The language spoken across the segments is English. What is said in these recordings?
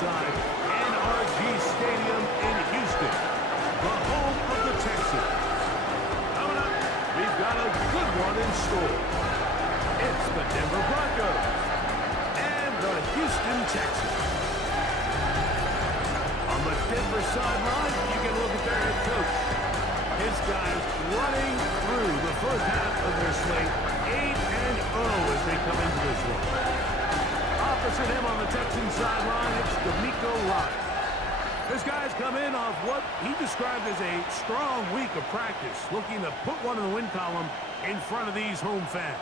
inside NRG Stadium in Houston, the home of the Texans. Coming up, we've got a good one in store. It's the Denver Broncos and the Houston Texans. On the Denver sideline, you can look at their head coach. His guys running through the first half of their slate, 8-0 as they come into this one. Opposite him on the Texans sideline, it's D'Amico Ryan. This guy's come in off what he described as a strong week of practice, looking to put one in the win column in front of these home fans.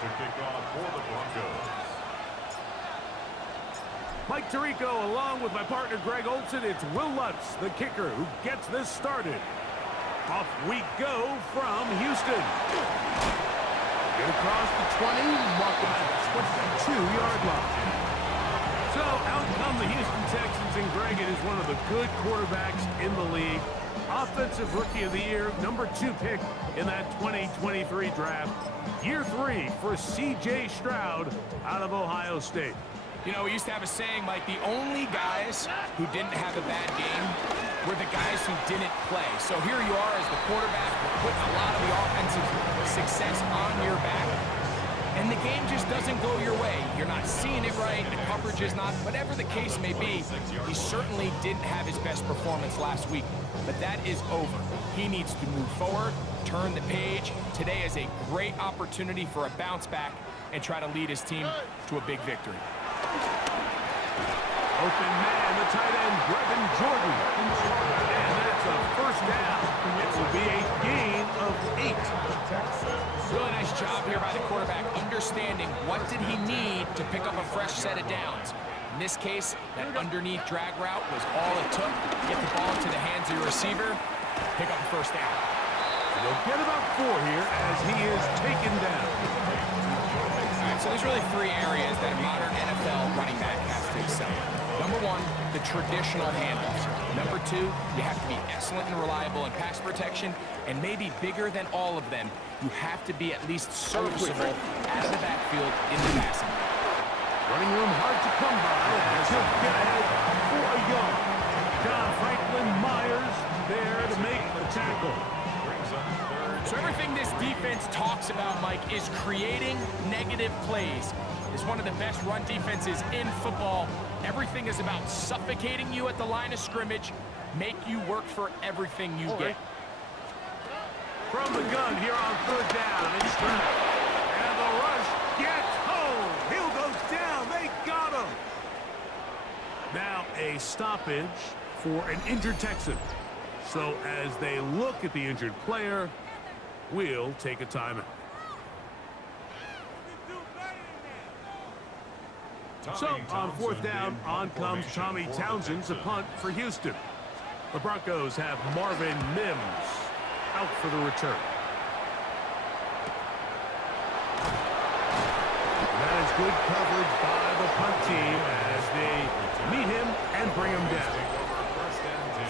To kick off for the Broncos. Mike Tirico along with my partner Greg Olson. It's Will Lutz, the kicker, who gets this started. Off we go from Houston. Get across the 20, mark him at the 22-yard line. So out come the Houston Texans, and Greg, it is one of the good quarterbacks in the league. Offensive Rookie of the Year, number 2 pick in that 2023 draft. Year 3 for C.J. Stroud out of Ohio State. You know, we used to have a saying, Mike, the only guys who didn't have a bad game were the guys who didn't play. So here you are as the quarterback, putting a lot of the offensive success on your back, and the game just doesn't go your way. You're not seeing it right, the coverage is not, whatever the case may be. He certainly didn't have his best performance last week, but that is over. He needs to move forward, turn the page. Today is a great opportunity for a bounce back and try to lead his team to a big victory. Open man, the tight end, Brevin Jordan. And that's a first down. It will be a gain of 8. Really nice job here by the quarterback, understanding what did he need to pick up a fresh set of downs. In this case, that underneath drag route was all it took. Get the ball into the hands of your receiver, pick up a first down. They'll get about 4 here as he is taken down. All right, so there's really 3 areas that a modern NFL running back has to excel. Number 1, the traditional handoffs. Number 2, you have to be excellent and reliable in pass protection, and maybe bigger than all of them, you have to be at least serviceable out of the backfield in the passing game. Running room hard to come by as he'll get ahead for a yard. John Franklin Myers there to make the tackle. So everything this defense talks about, Mike, is creating negative plays. It's one of the best run defenses in football. Everything is about suffocating you at the line of scrimmage, make you work for everything you get. From the gun here on 3rd down, it's Stroud. And the rush gets home. He'll go down. They got him. Now a stoppage for an injured Texan. So as they look at the injured player, we'll take a timeout. So on 4th down, on comes Tommy Townsend to punt for Houston. The Broncos have Marvin Mims out for the return. That is good coverage by the punt team as they meet him and bring him down.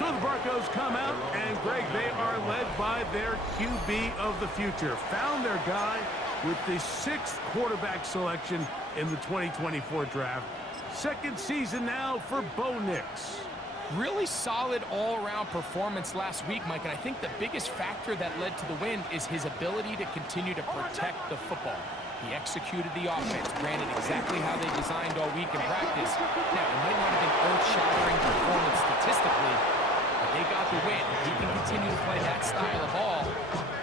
So the Broncos come out, and Greg, they are led by their QB of the future. Found their guy with the 6th quarterback selection in the 2024 draft. 2nd season now for Bo Nix. Really solid all-around performance last week, Mike, and I think the biggest factor that led to the win is his ability to continue to protect the football. He executed the offense, ran it exactly how they designed all week in practice. Now, it might not have been earth-shattering performance statistically, but they got the win. If he can continue to play that style of ball,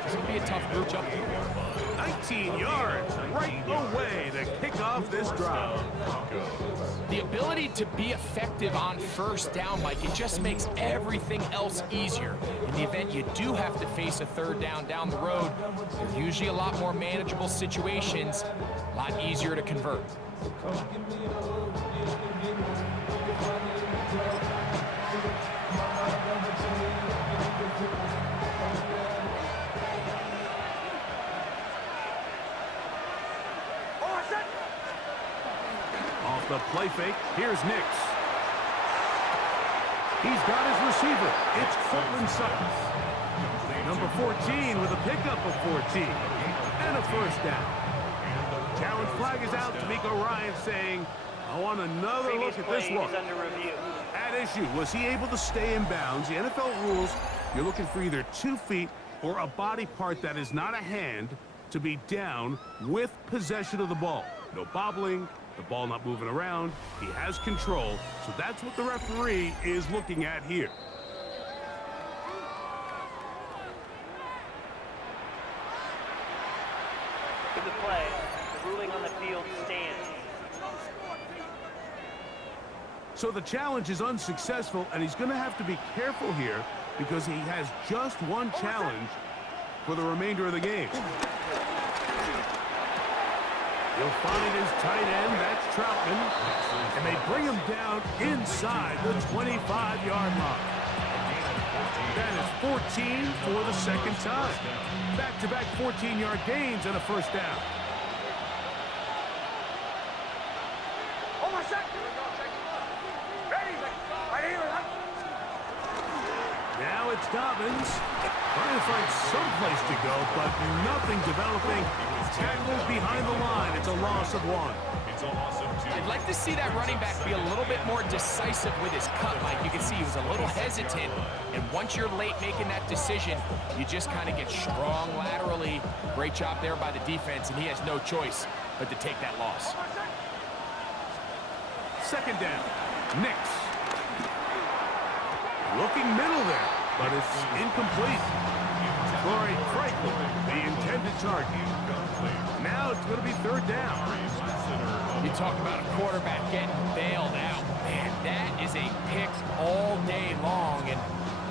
it's going to be a tough group jump. 19 yards right away to kick off this drive. The ability to be effective on 1st down, Mike, it just makes everything else easier. In the event you do have to face a 3rd down the road, they're usually a lot more manageable situations, a lot easier to convert. the play fake. Here's Nix. He's got his receiver. It's Cortland Sutton. Number 14 with a pickup of 14. And a first down. Challenge flag is out. D'Amico Ryan saying, I want another look at this one. At issue, was he able to stay in bounds? The NFL rules, you're looking for either 2 feet or a body part that is not a hand to be down with possession of the ball. No bobbling, the ball not moving around. He has control, so that's what the referee is looking at here. The play, the ruling on the field stands. So the challenge is unsuccessful, and he's going to have to be careful here because he has just one challenge for the remainder of the game. He'll find his tight end, that's Troutman, and they bring him down inside the 25-yard line. That is 14 for the second time. Back-to-back 14-yard gains and a first down. Now it's Dobbins trying to find some place to go, but nothing developing. Tackled behind the line. It's a loss of 1. It's a loss of 2. I'd like to see that running back be a little bit more decisive with his cut, Mike. You can see he was a little hesitant, and once you're late making that decision, you just kind of get strong laterally. Great job there by the defense, and he has no choice but to take that loss. Second down. Nix. Looking middle there, but it's incomplete. Corey Franklin, the intended target. Now it's going to be third down. You talk about a quarterback getting bailed out. Man, that is a pick all day long. And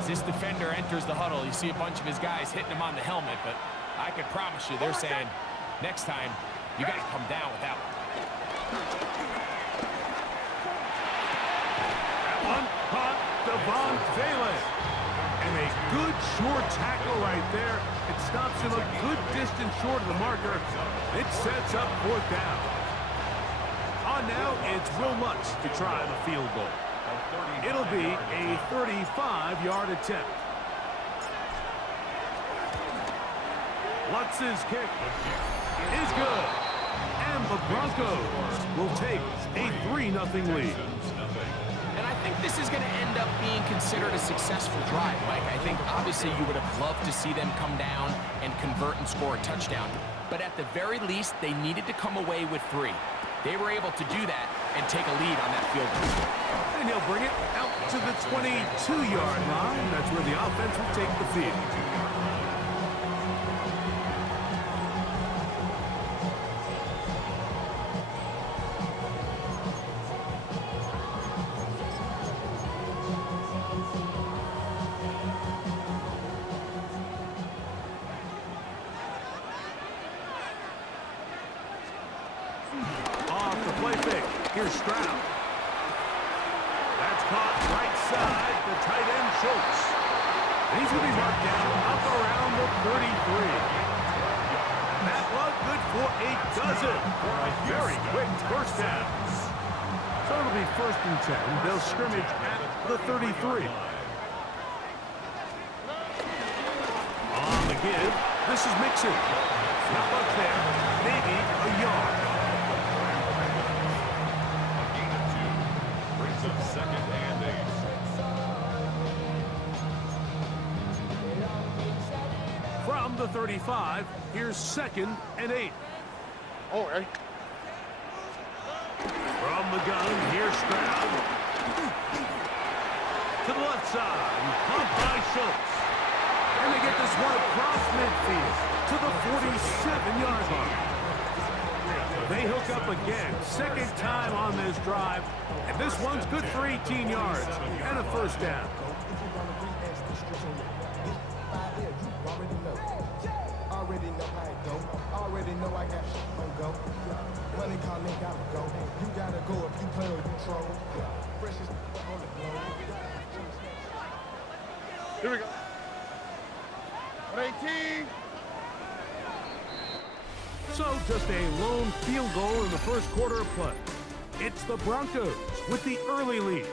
as this defender enters the huddle, you see a bunch of his guys hitting him on the helmet. But I can promise you, they're saying, next time, you got to come down with that one. That one caught Devon Valen. And a good short tackle right there. It stops him a good distance short of the marker. It sets up fourth down. On now, it's Will Lutz to try the field goal. It'll be a 35-yard attempt. Lutz's kick is good. And the Broncos will take a 3-0 lead. And I think this is going to end up being considered a successful drive, Mike. I think obviously you would have loved to see them come down and convert and score a touchdown. But at the very least, they needed to come away with 3. They were able to do that and take a lead on that field goal. And he'll bring it out to the 22-yard line. That's where the offense will take the field. Here's Stroud. That's caught right side, the tight end Schultz. And he's going to be marked down up around the 33. That was good for a dozen for a very quick first down. So it'll be 1st and 10. They'll scrimmage at the 33. On the give, this is Mixon. Not much there, maybe a yard. Second and 8. From the 35, here's 2nd and 8. All right. From the gun, here's Stroud. To the left side, caught by Schultz. And they get this one across midfield to the 47-yard line. They hook up again, 2nd time on this drive, and this one's good for 18 yards and a first down. Already know how it go. Already know I got shit on go. Money calling, gotta go. You gotta go if you play or you troll. Fresh as on the floor. Here we go. 18. So just a lone field goal in the first quarter of play. It's the Broncos with the early lead.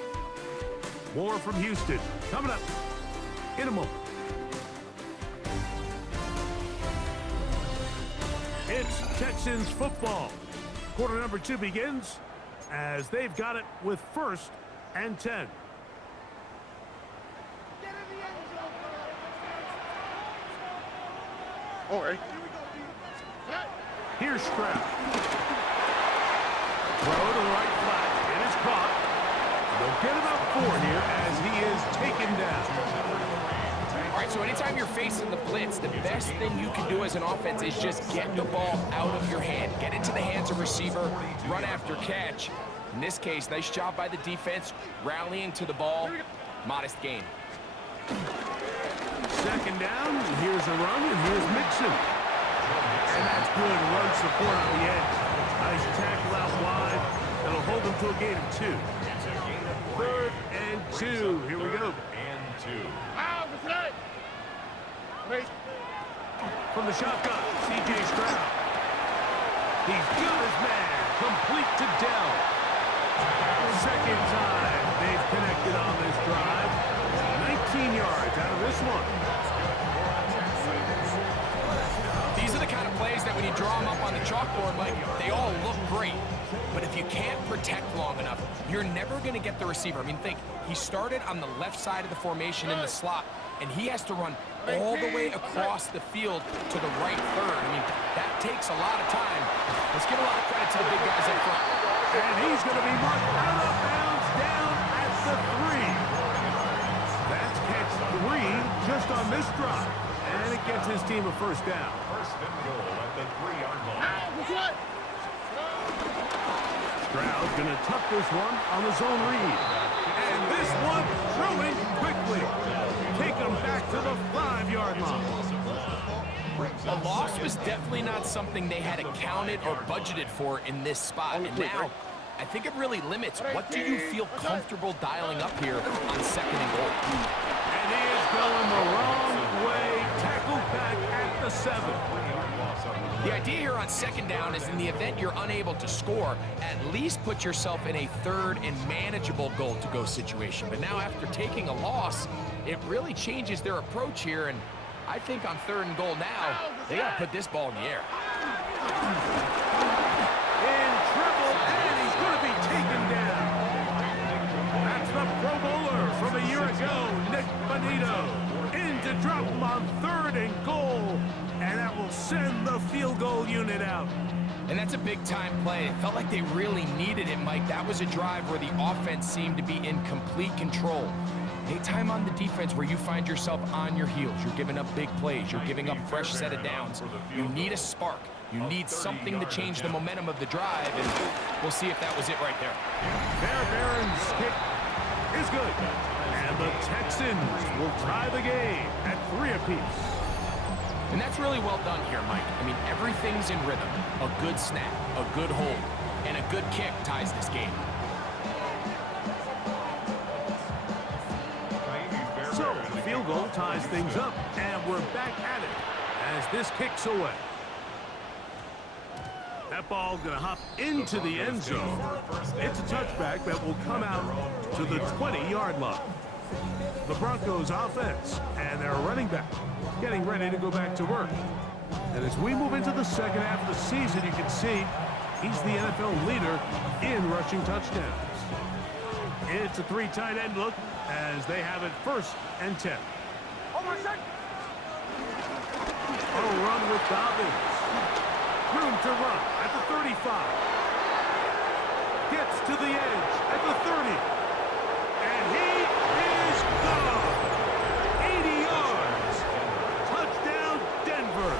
More from Houston coming up in a moment. It's Texans football. Quarter number 2 begins as they've got it with 1st and 10. All right. Here's Stroud. Throw to the right flat. It is caught. They'll get about 4 here as he is taken down. All right, so anytime you're facing the blitz, the best thing you can do as an offense is just get the ball out of your hand. Get into the hands of receiver, run after catch. In this case, nice job by the defense, rallying to the ball. Modest gain. 2nd down. Here's a run, and here's Mixon. And that's good run support on the edge. Nice tackle out wide. That'll hold them to a gain of 2. 3rd and 2. Here we go. And 2. From the shotgun, C.J. Stroud. He's got his man. Complete to Dell. 2nd time they've connected on this drive. 19 yards out of this one. These are the kind of plays that when you draw them up on the chalkboard, Mike, they all look great. But if you can't protect long enough, you're never going to get the receiver. I mean, think, he started on the left side of the formation in the slot, and he has to run all the way across the field to the right third. I mean, that takes a lot of time. Let's give a lot of credit to the big guys up front. And he's going to be marked out of bounds down at the 3. That's catch 3 just on this drive. And it gets his team a 1st down. 1st and goal at the 3-yard line. Stroud going to tuck this one on the zone read. And this one ruined quickly. Take him back to the 5-yard line. A loss was definitely not something they had accounted or budgeted for in this spot. And now, I think it really limits what do you feel comfortable dialing up here on 2nd and goal. And he is going the wrong way. Tackled back at the 7. The idea here on 2nd down is in the event you're unable to score, at least put yourself in a 3rd and manageable goal-to-go situation. But now after taking a loss, it really changes their approach here, and I think on 3rd and goal now, they got to put this ball in the air. In trouble, and he's going to be taken down. That's the Pro Bowler from a year ago, Nick Bonito, in to drop him on 3rd and goal, and that will send the field goal unit out. And that's a big-time play. It felt like they really needed it, Mike. That was a drive where the offense seemed to be in complete control. Anytime on the defense where you find yourself on your heels, you're giving up big plays, you're giving up fresh set of downs, you need a spark. You need something to change the momentum of the drive, and we'll see if that was it right there. Bear Baron's kick is good. And the Texans will tie the game at 3 apiece. And that's really well done here, Mike. I mean, everything's in rhythm. A good snap, a good hold, and a good kick ties this game. So, the field goal ties things up, and we're back at it as this kicks away. That ball going to hop into the end zone. It's a touchback that will come out to the 20-yard line. The Broncos offense and their running back getting ready to go back to work. And as we move into the 2nd half of the season, you can see he's the NFL leader in rushing touchdowns. It's a 3 tight end look as they have it 1st and 10. A run with Dobbins. Room to run at the 35. Gets to the edge at the 30. And he is gone. 80 yards. Touchdown, Denver.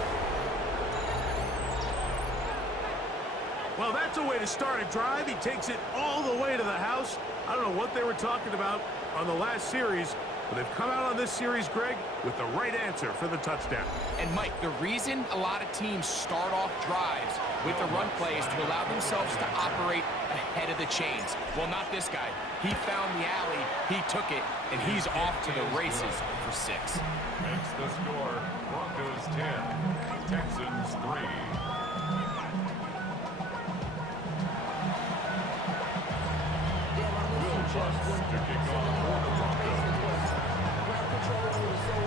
Well, that's a way to start a drive. He takes it all the way to the house. I don't know what they were talking about on the last series, but they've come out on this series, Greg, with the right answer for the touchdown. And, Mike, the reason a lot of teams start off drives with the run play is to allow themselves to operate ahead of the chains. Well, not this guy. He found the alley, he took it, and he's off to the races for 6. Makes the score Broncos 10, Texans 3. Lutz to kick off for the Broncos.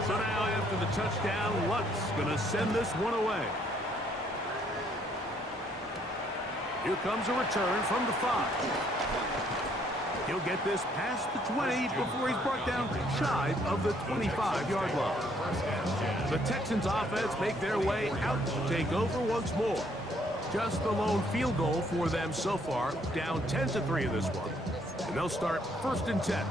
So now after the touchdown, Lutz going to send this one away. Here comes a return from the 5. He'll get this past the 20 before he's brought down shy of the 25-yard line. The Texans offense make their way out to take over once more. Just the lone field goal for them so far, down 10-3 in this one. And they'll start 1st and 10.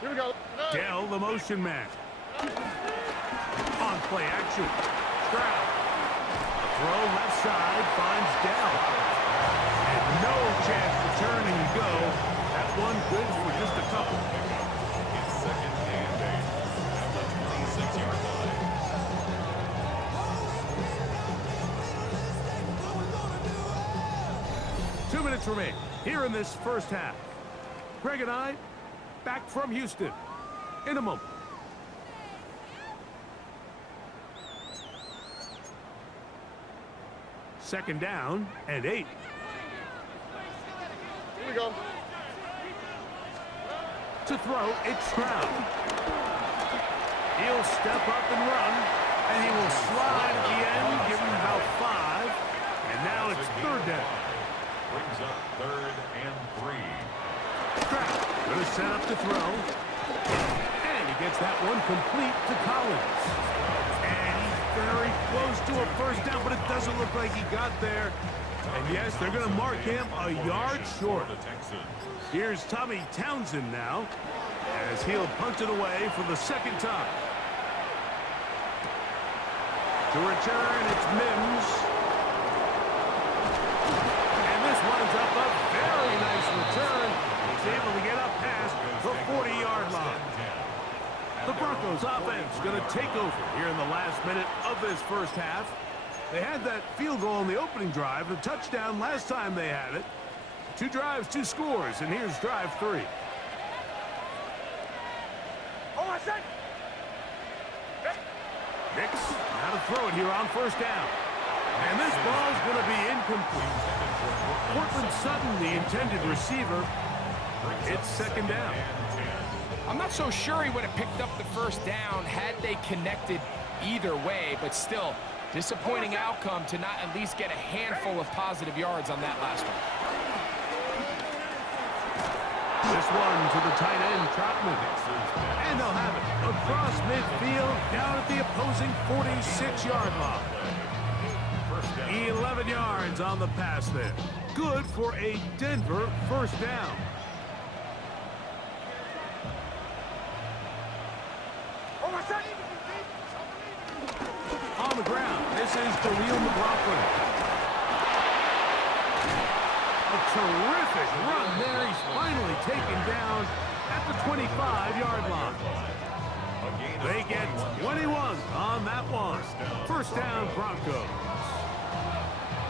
Here we go. Dell, the motion man. On play action. Stroud. Throw left side, finds Dell. And no chance to turn and go. That one good for just a couple. It's 2nd and 8 at the 26-yard line. 2 minutes remain here in this first half. Greg and I back from Houston in a moment. Second down and 8. Here we go. To throw, it's Stroud. He'll step up and run, and he will slide at the end, give him about 5. And now it's 3rd down. Brings up 3rd and 3. Stroud going to set up to throw. And he gets that one complete to Collins. And he's very close to a first down, but it doesn't look like he got there. And yes, they're going to mark him a yard short. The Texans. Here's Tommy Townsend now, as he'll punt it away for the 2nd time. To return, it's Mims. And this winds up a very nice return. He's able to get up past the 40-yard line. The Broncos offense going to take over here in the last minute of this first half. They had that field goal on the opening drive, the touchdown last time they had it. 2 drives, 2 scores, and here's drive 3. Nix, now to throw it here on 1st down. And this ball's going to be incomplete. Cortland Sutton, the intended receiver. It's 2nd down. I'm not so sure he would have picked up the 1st down had they connected either way, but still, disappointing outcome to not at least get a handful of positive yards on that last one. This one to the tight end, Trotman. And they'll have it across midfield, down at the opposing 46-yard line. 11 yards on the pass there. Good for a Denver 1st down. On the ground, this is Khalil McLaughlin. A terrific run there. He's finally taken down at the 25-yard line. They get 21 on that one. 1st down, Broncos.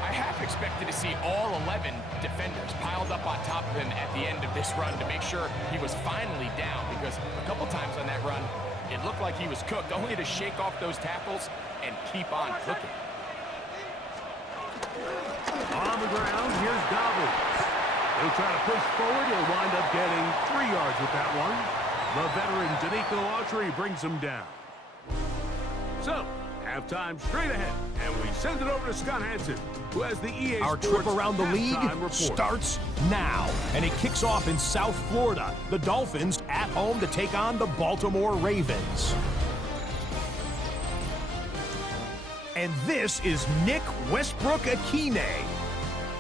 I half expected to see all 11 defenders piled up on top of him at the end of this run to make sure he was finally down, because a couple times on that run, it looked like he was cooked, only to shake off those tackles and keep on cooking. On the ground, here's Dobbins. He'll try to push forward. He'll wind up getting 3 yards with that one. The veteran Danico Autry brings him down. So, halftime straight ahead, and we send it over to Scott Hansen, who has the EA Our Sports trip around the league halftime report. starts now, and it kicks off in South Florida. The Dolphins at home to take on the Baltimore Ravens. And this is Nick Westbrook-Akine.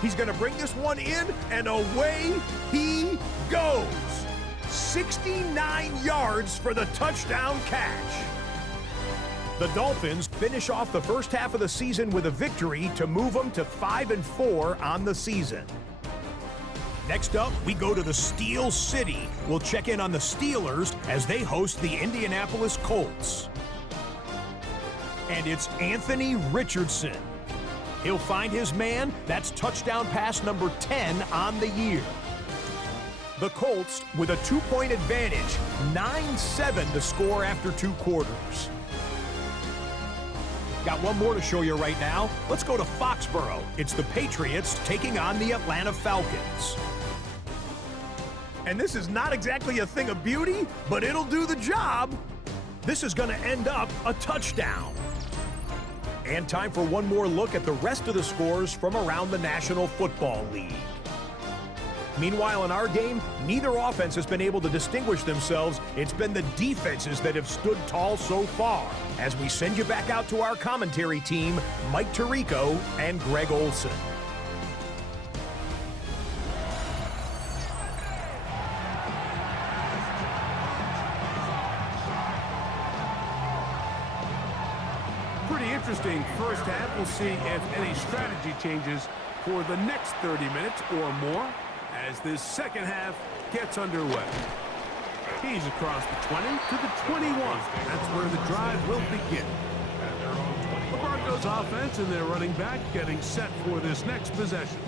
He's going to bring this one in, and away he goes. 69 yards for the touchdown catch. The Dolphins finish off the first half of the season with a victory to move them to 5-4 on the season. Next up, we go to the Steel City. We'll check in on the Steelers as they host the Indianapolis Colts. And it's Anthony Richardson. He'll find his man. That's touchdown pass number 10 on the year. The Colts with a 2-point advantage, 9-7 to score after 2 quarters. Got one more to show you right now. Let's go to Foxborough. It's the Patriots taking on the Atlanta Falcons. And this is not exactly a thing of beauty, but it'll do the job. This is going to end up a touchdown. And time for one more look at the rest of the scores from around the National Football League. Meanwhile, in our game, neither offense has been able to distinguish themselves. It's been the defenses that have stood tall so far. As we send you back out to our commentary team, Mike Tirico and Greg Olson. Pretty interesting first half. We'll see if any strategy changes for the next 30 minutes or more as this second half gets underway. He's across the 20 to the 21. That's where the drive will begin. The Broncos offense and their running back getting set for this next possession.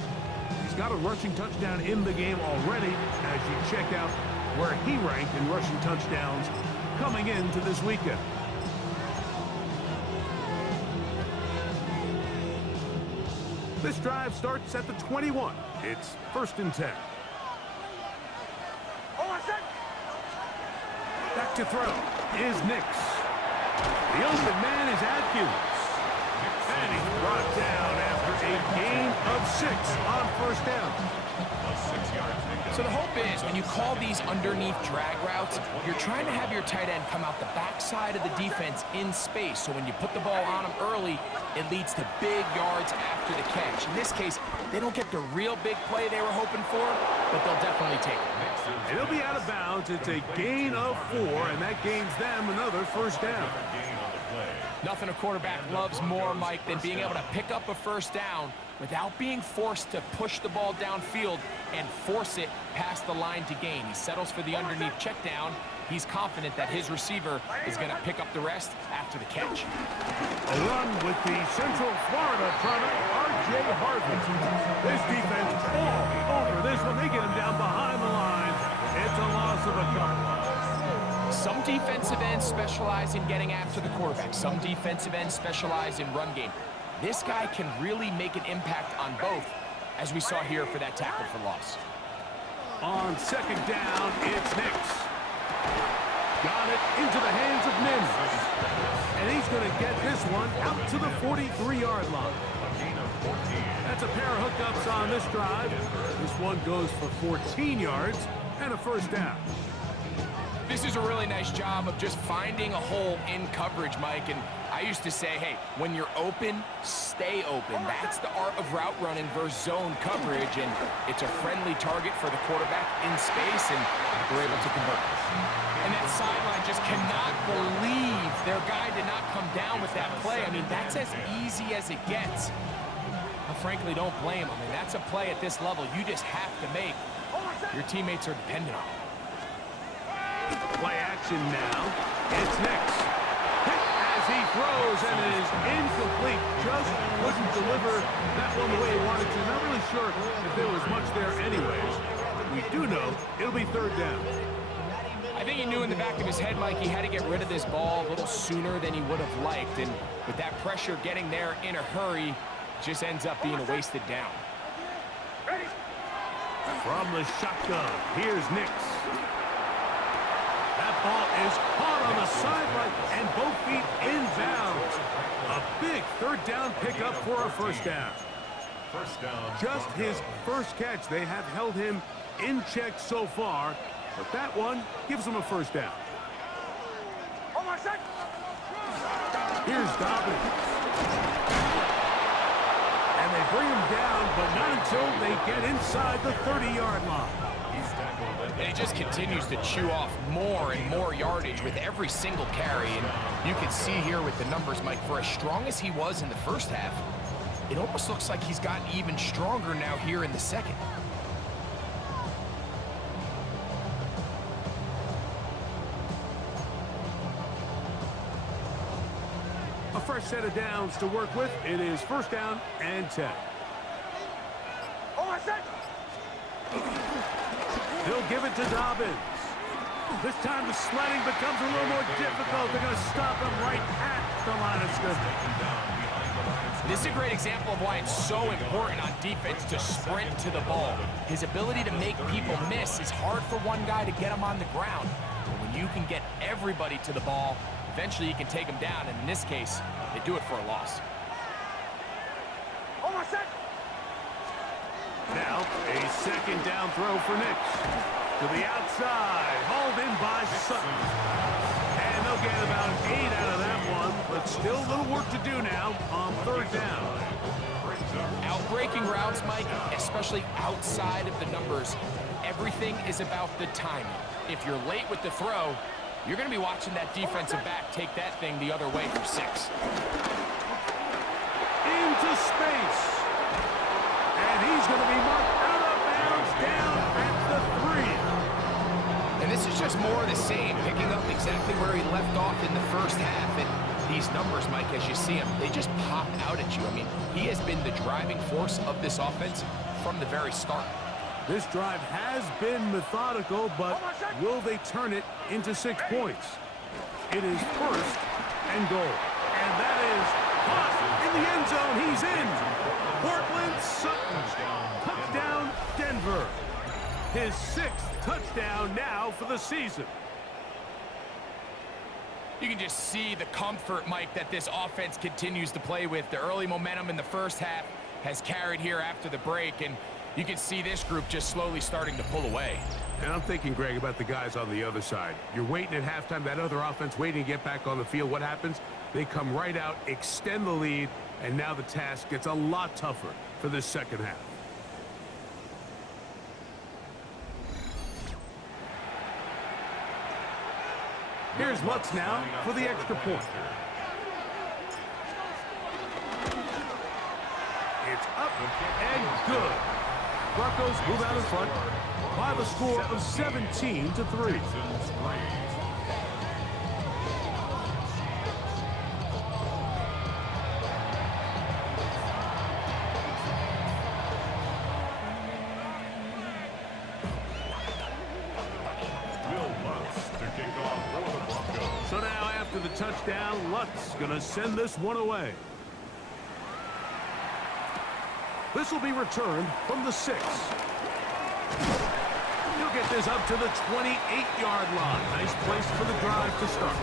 He's got a rushing touchdown in the game already as you check out where he ranked in rushing touchdowns coming into this weekend. This drive starts at the 21. It's 1st and 10. Back to throw is Nix. The open man is Atkins. And he's brought down after a gain of 6 on 1st down. So the hope is when you call these underneath drag routes, you're trying to have your tight end come out the backside of the defense in space. So when you put the ball on him early, it leads to big yards after the catch. In this case, they don't get the real big play they were hoping for, but they'll definitely take it. And he'll be out of bounds. It's a gain of 4, and that gains them another 1st down. Nothing a quarterback loves more, Mike, than being able to pick up a 1st down without being forced to push the ball downfield and force it past the line to gain. He settles for the underneath check down. He's confident that his receiver is going to pick up the rest after the catch. A run with the Central Florida product, R.J. Harvey. This defense all over this one. They get him down behind the line. It's a loss of a couple. Some defensive ends specialize in getting after the quarterback. Some defensive ends specialize in run game. This guy can really make an impact on both, as we saw here for that tackle for loss. On 2nd down, it's Nix. Got it into the hands of Mims. And he's going to get this one out to the 43-yard line. That's a pair of hookups on this drive. This one goes for 14 yards and a 1st down. This is a really nice job of just finding a hole in coverage, Mike. And I used to say, hey, when you're open, stay open. That's the art of route running versus zone coverage. And it's a friendly target for the quarterback in space, and we're able to convert. And that sideline just cannot believe their guy did not come down with that play. I mean, that's as easy as it gets. I frankly don't blame him. And that's a play at this level you just have to make. Your teammates are dependent on it. Play action now. It's Nix. Hit as he throws, and it is incomplete. Just couldn't deliver that one the way he wanted to. Not really sure if there was much there anyways. We do know it'll be 3rd down. I think he knew in the back of his head, Mike, he had to get rid of this ball a little sooner than he would have liked. And with that pressure getting there in a hurry, just ends up being a wasted down. From the shotgun, here's Nix. That ball is caught on the sideline and both feet inbounds. A big 3rd down pickup for a 1st down. Just his 1st catch. They have held him in check so far, but that one gives him a 1st down. Here's Dobbins. And they bring him down, but not until they get inside the 30-yard line. And he just continues to chew off more and more yardage with every single carry. And you can see here with the numbers, Mike, for as strong as he was in the 1st half, it almost looks like he's gotten even stronger now here in the 2nd. A fresh set of downs to work with. It is 1st down and 10. He'll give it to Dobbins. This time the sledding becomes a little more difficult. The going to stop him right at the line of scrimmage. This is a great example of why it's so important on defense to sprint to the ball. His ability to make people miss is hard for one guy to get him on the ground. But when you can get everybody to the ball, eventually you can take him down. And in this case, they do it for a loss. Now, a second down throw for Nix. To the outside, hauled in by Sutton. And they'll get about 8 out of that one, but still a little work to do now on third down. Outbreaking routes, Mike, especially outside of the numbers, everything is about the timing. If you're late with the throw, you're going to be watching that defensive back take that thing the other way for 6. Into space. And he's going to be marked out of bounds down at the 3. And this is just more of the same, picking up exactly where he left off in the first half. And these numbers, Mike, as you see them, they just pop out at you. I mean, he has been the driving force of this offense from the very start. This drive has been methodical, but will they turn it into 6 points? It is first and goal. And that is caught in the end zone. He's in. Portland Sutton. Touchdown, Denver. His 6th touchdown now for the season. You can just see the comfort, Mike, that this offense continues to play with. The early momentum in the first half has carried here after the break, and you can see this group just slowly starting to pull away. And I'm thinking, Greg, about the guys on the other side. You're waiting at halftime, that other offense waiting to get back on the field. What happens? They come right out, extend the lead, and now the task gets a lot tougher for this second half. Here's Lutz now for the extra point. It's up and good. Broncos move out in front by the score of 17-3. So now after the touchdown, Lutz gonna send this one away. This will be returned from the 6. He'll get this up to the 28-yard line. Nice place for the drive to start.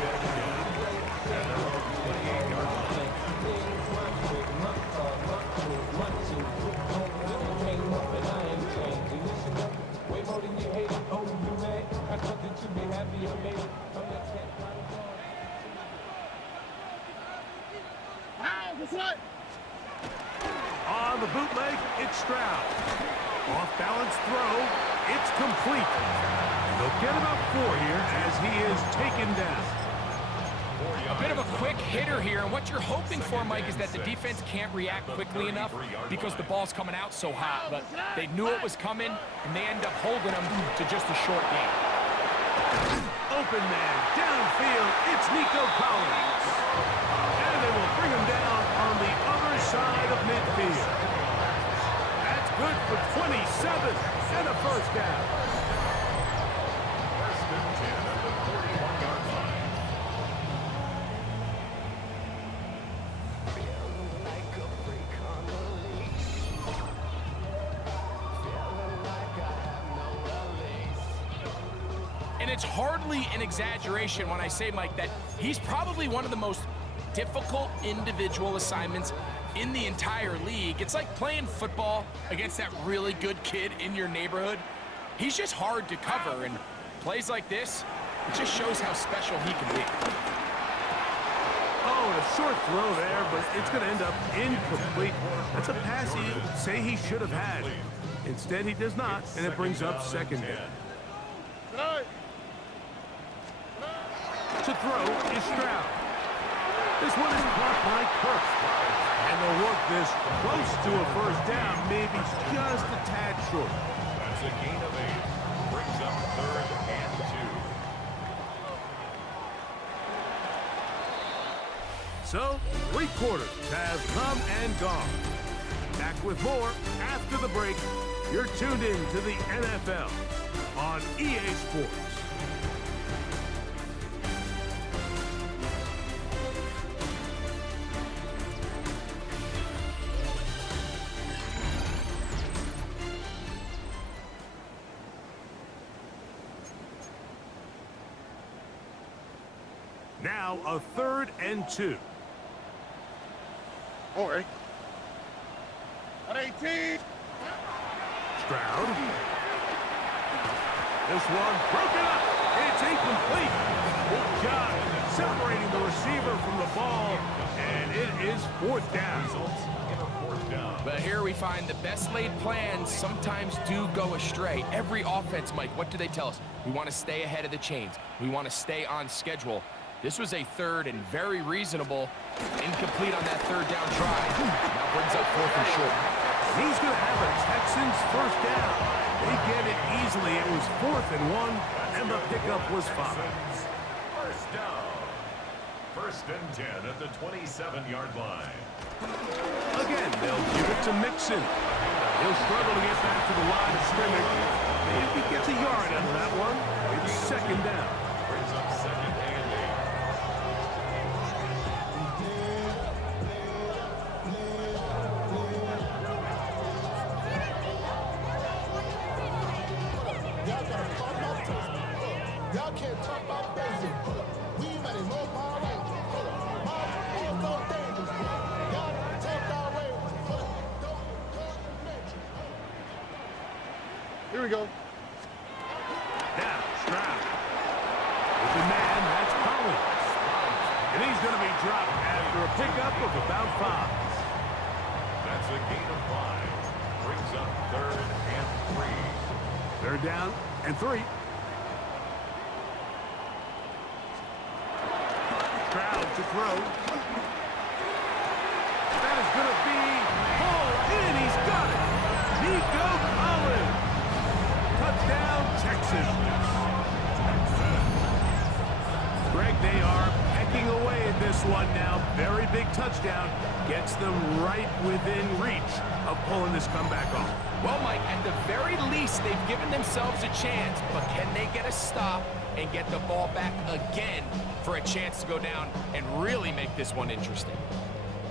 On the bootleg, it's Stroud. Off-balance throw, it's complete. They'll get about 4 here as he is taken down. A bit of a quick hitter here, and what you're hoping for, Mike, is that the defense can't react quickly enough because the ball's coming out so hot. But they knew it was coming, and they end up holding them to just a short game. Open man, downfield, it's Nico Collins. And they will bring him down on the other side of midfield. That's good for 27 and a first down. First and 10 at the 41-yard line. And it's hardly an exaggeration when I say, Mike, that he's probably one of the most difficult individual assignments in the entire league. It's like playing football against that really good kid in your neighborhood. He's just hard to cover, and plays like this, it just shows how special he can be. Oh, a short throw there, but it's going to end up incomplete. That's a pass he'd say he should have had. Instead, he does not, and it brings up second down. To throw is Stroud. This one is caught by Kirk. And they'll work this close to a first down, maybe just a tad short. That's a gain of 8. Brings up 3rd and 2. So, 3 quarters have come and gone. Back with more after the break. You're tuned in to the NFL on EA Sports. now a 3rd and 2. All right. At 18. Stroud. This one broken up. It's incomplete. Good job separating the receiver from the ball, and it is 4th down. But here we find the best laid plans sometimes do go astray. Every offense, Mike, what do they tell us? We want to stay ahead of the chains. We want to stay on schedule. This was a 3rd and very reasonable. Incomplete on that 3rd down try. Now brings up 4th and short. He's going to have a Texans 1st down. They get it easily. It was 4th and 1, and the pickup was 5. 1st down. 1st and 10 at the 27-yard line. Again, they'll give it to Mixon. He'll struggle to get back to the line of scrimmage. Maybe he gets a yard out of that one. It's 2nd down. Brings up 2nd and 8. Y'all can't talk about basic. We might as well Power Rangers. All so dangerous. Y'all take our way. Don't mention. Here we go. Now, Stroud. With the man, that's Collins. And he's going to be dropped after a pickup of about 5. That's a gain of 5. Brings up 3rd and 3. 3rd down and 3. Stroud to throw. That is going to be pulled in. He's got it. Nico Collins. Touchdown, Texans. Greg, they are pecking away at this one now. Very big touchdown. Gets them right within reach of pulling this comeback off. Well, Mike, at the very least, they've given themselves a chance, but can they get a stop and get the ball back again for a chance to go down and really make this one interesting?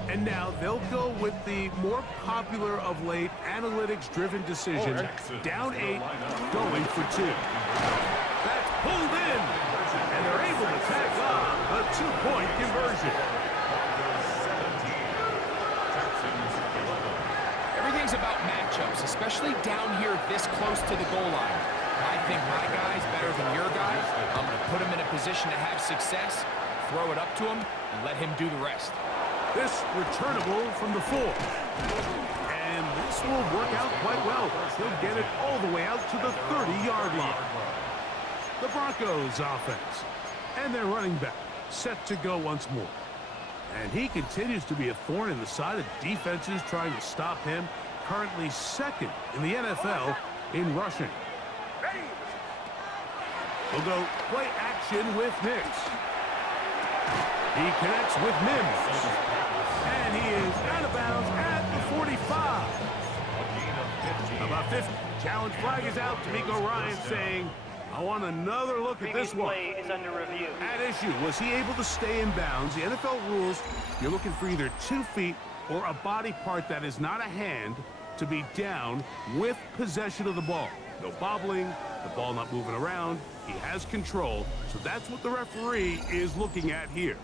And now they'll go with the more popular of late analytics-driven decision. Down 8, going for 2. That's pulled in, and they're able to tack on a 2-point conversion. Everything's about matchups, especially down here this close to the goal line. I think my guy's better than your guy. I'm going to put him in a position to have success, throw it up to him, and let him do the rest. This returnable from the 4. And this will work out quite well. He'll get it all the way out to the 30-yard line. The Broncos offense. And their running back set to go once more. And he continues to be a thorn in the side of defenses trying to stop him. Currently 2nd in the NFL in rushing. We'll go play action with Nix. He connects with Mims. And he is out of bounds at the 45. About 50. Challenge flag is out. D'Amico Ryan saying, I want another look at this one. Play is under review. At issue, was he able to stay in bounds? The NFL rules, you're looking for either 2 feet or a body part that is not a hand to be down with possession of the ball. No bobbling, the ball not moving around. He has control, so that's what the referee is looking at here.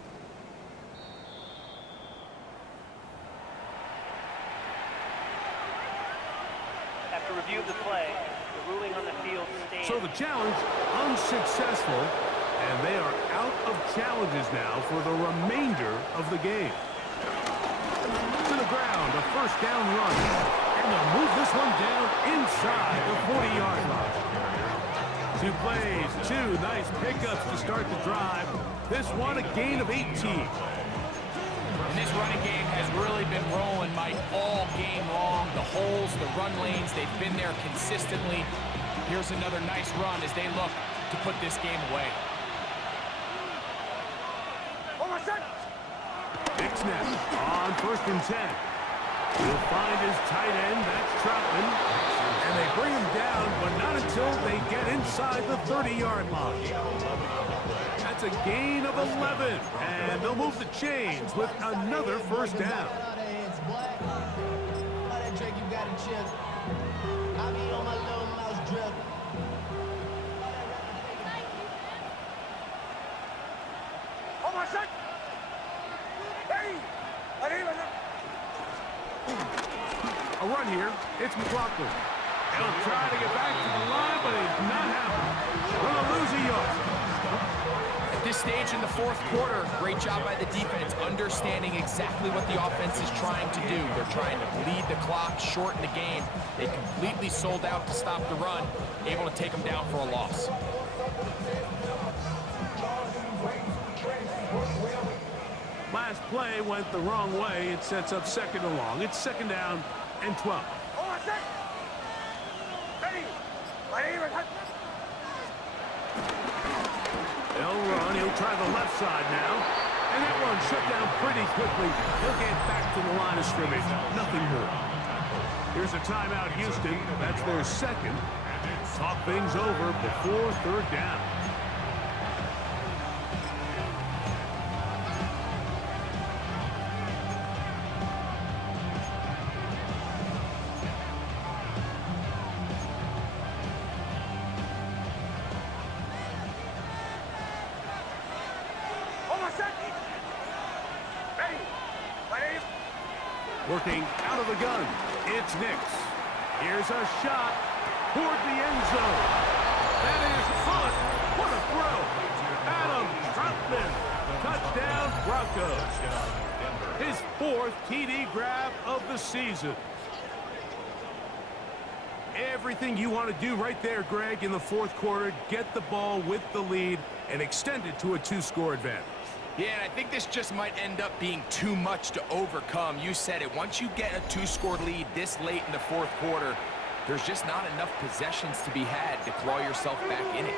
After review of the play, the ruling on the field stands. So the challenge unsuccessful, and they are out of challenges now for the remainder of the game. To the ground, a 1st down run. And they'll move this one down inside the 40-yard line. 2 plays, 2 nice pickups to start the drive. This one a gain of 18. And this running game has really been rolling, Mike, all game long. The holes, the run lanes, they've been there consistently. Here's another nice run as they look to put this game away. Big snap on 1st and 10. He'll find his tight end, that's Troutman. And they bring him down, but not until they get inside the 30-yard line. That's a gain of 11, and they'll move the chains with another 1st down. A run here. It's McLaughlin. He'll try to get back to the line, but it's not happening. Gonna lose a yard. At this stage in the fourth quarter, great job by the defense, understanding exactly what the offense is trying to do. They're trying to bleed the clock, shorten the game. They completely sold out to stop the run, able to take them down for a loss. Last play went the wrong way. It sets up second and long. It's second down and 12. They'll run. He'll try the left side now. And that one shut down pretty quickly. He'll get back to the line of scrimmage. Nothing more. Here's a timeout, Houston. That's their second. Talk things over before third down. Working out of the gun, it's Nix. Here's a shot toward the end zone. That is caught. What a throw. Adam Troutman. Touchdown, Broncos. His fourth TD grab of the season. Everything you want to do right there, Greg, in the fourth quarter. Get the ball with the lead and extend it to a two-score advantage. Yeah, and I think this just might end up being too much to overcome. You said it. Once you get a two-score lead this late in the fourth quarter, there's just not enough possessions to be had to claw yourself back in it.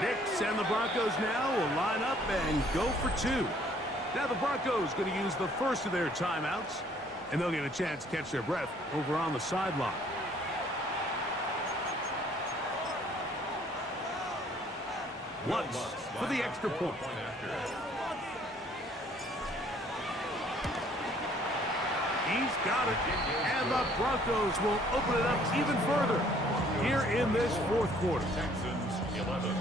Nix and the Broncos now will line up and go for two. Now the Broncos going to use the first of their timeouts, and they'll get a chance to catch their breath over on the sideline. Lutz for the extra point. He's got it, and the Broncos will open it up even further here in this fourth quarter. Texans 11.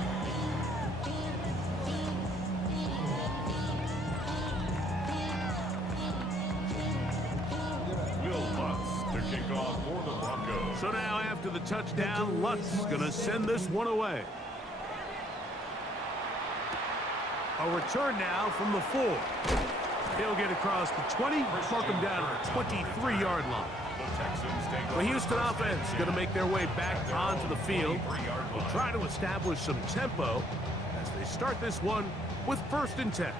Will Lutz to kick off for the Broncos. So now after the touchdown, Lutz going to send this one away. A return now from the 4. He'll get across the 20, mark him down at the 23-yard line. The Houston offense is going to make their way back onto the field. They'll try to establish some tempo as they start this one with 1st and 10.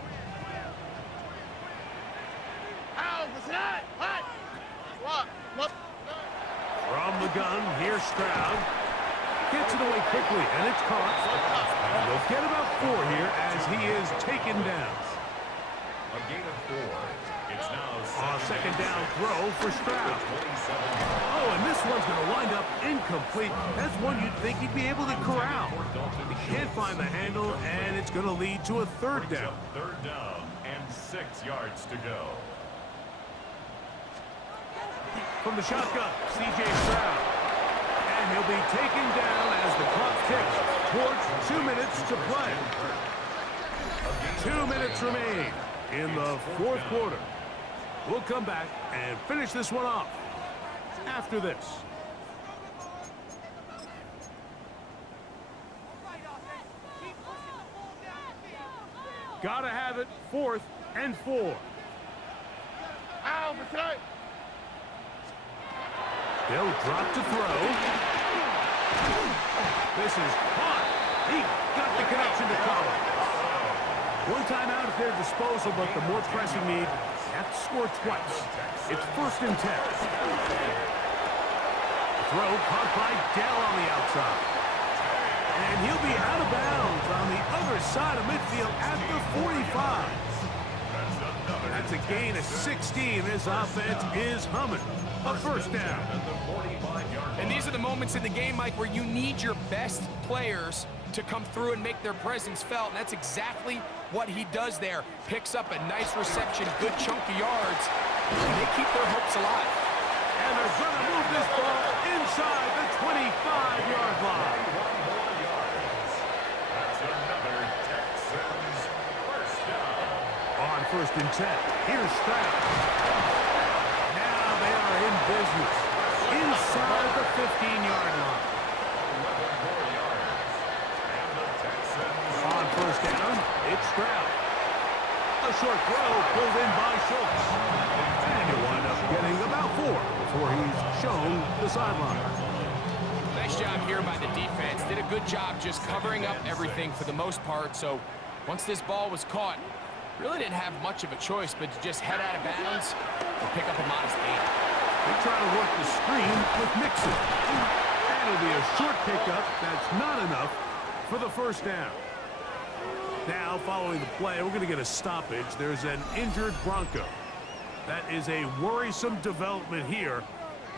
From the gun, here's Stroud. Gets it away quickly, and it's caught. And they'll get about 4 here as he is taken down. A gain of 4. It's now Second down throw for Stroud. Oh, and this one's going to wind up incomplete. That's one you'd think he'd be able to corral. He can't find the handle, and it's going to lead to a 3rd down. 3rd down and 6 yards to go. From the shotgun, C.J. Stroud. And he'll be taken down as the clock ticks towards 2 minutes to play. 2 minutes remain in the fourth quarter. We'll come back and finish this one off after this. Gotta have it, 4th and 4. They'll drop to throw. This is caught. He got the connection to cover. One timeout at their disposal, but the more pressing need, have to score twice. It's 1st and 10. Throw caught by Dell on the outside. And he'll be out of bounds on the other side of midfield at the 45. That's a gain of 16. This offense is humming. A 1st down. And these are the moments in the game, Mike, where you need your best players to come through and make their presence felt. And that's exactly what he does there. Picks up a nice reception, good chunk of yards, and they keep their hopes alive. And they're going to move this ball inside the 25-yard line. That's another Texans 1st down. On 1st and 10, here's Stroud. Now they are in business. inside the 15-yard line. 11 more yards. And the Texans On first down, it's Stroud. A short throw pulled in by Schultz. And he'll wind up getting about 4 before he's shown the sideline. Nice job here by the defense. Did a good job just covering up everything for the most part. So once this ball was caught, really didn't have much of a choice but to just head out of bounds and pick up a modest gain. They try to work the screen with Mixon. That'll be a short pickup. That's not enough for the first down. Now, following the play, we're going to get a stoppage. There's an injured Bronco. That is a worrisome development here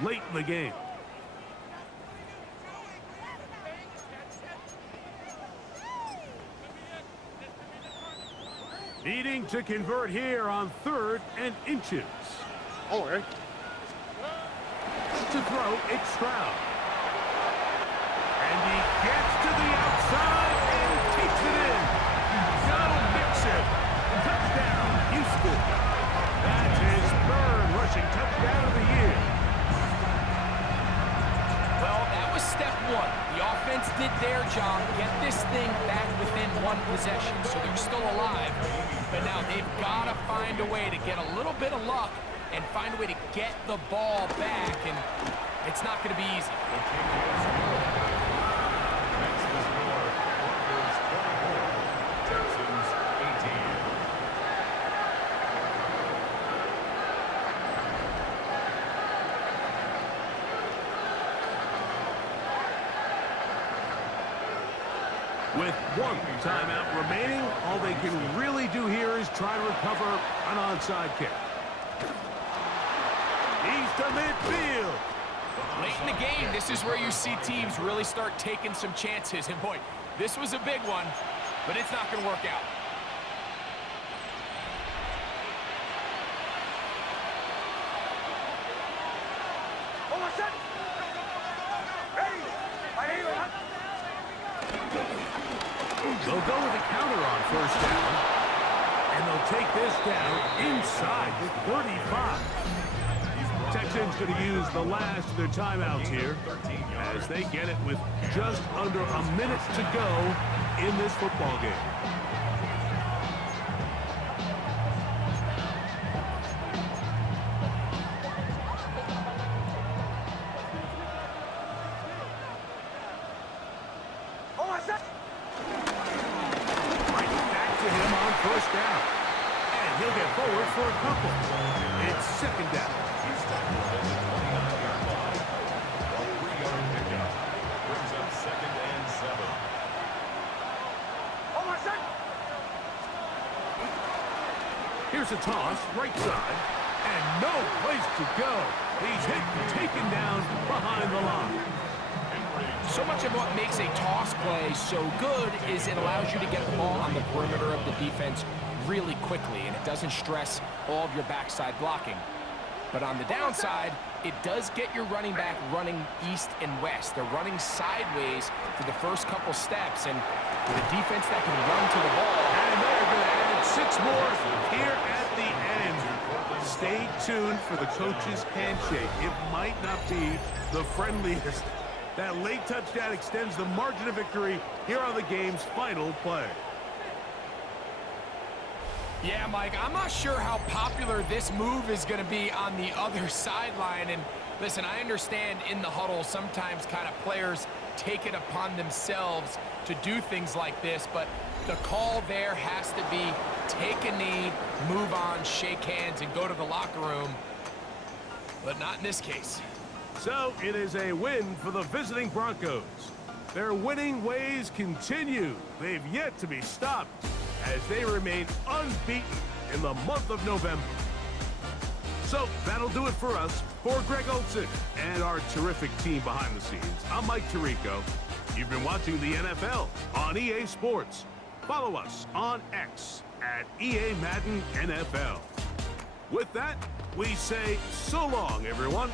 late in the game. Needing to convert here on 3rd and inches. Oh, hey. To throw, it's Stroud. And he gets to the outside and takes it in. Joe Mixon. Touchdown, Houston. That's his 3rd rushing touchdown of the year. Well, that was step 1. The offense did their job, get this thing back within 1 possession, so they're still alive. But now they've got to find a way to get a little bit of luck and find a way to get the ball back, and it's not going to be easy. Texans 18. With 1 timeout remaining, all they can really do here is try to recover an onside kick. He's to midfield. Late in the game, this is where you see teams really start taking some chances. And boy, this was a big one, but it's not going to work out. They'll go with a counter on first down, and they'll take this down inside the 35. Texans going to use the last of their timeouts here as they get it with just under a minute to go in this football game. First down. And he'll get forward for a couple. It's 2nd down. He's stopped within the 29-yard line. A 3-yard pickup brings up 2nd and 7. Here's a toss, right side, and no place to go. He's hit and taken down behind the line. So much of what makes a toss play so good is it allows you to get the ball on the perimeter of the defense really quickly, and it doesn't stress all of your backside blocking. But on the downside, it does get your running back running east and west. They're running sideways for the first couple steps, and with a defense that can run to the ball. And they're going to add 6 more here at the end. Stay tuned for the coach's handshake. It might not be the friendliest. That late touchdown extends the margin of victory here on the game's final play. Yeah, Mike, I'm not sure how popular this move is going to be on the other sideline. And listen, I understand in the huddle sometimes kind of players take it upon themselves to do things like this, but the call there has to be take a knee, move on, shake hands, and go to the locker room. But not in this case. So it is a win for the visiting Broncos. Their winning ways continue. They've yet to be stopped as they remain unbeaten in the month of November. So that'll do it for us. For Greg Olson and our terrific team behind the scenes, I'm Mike Tirico. You've been watching the NFL on EA Sports. Follow us on X at EA Madden NFL. With that, we say so long, everyone.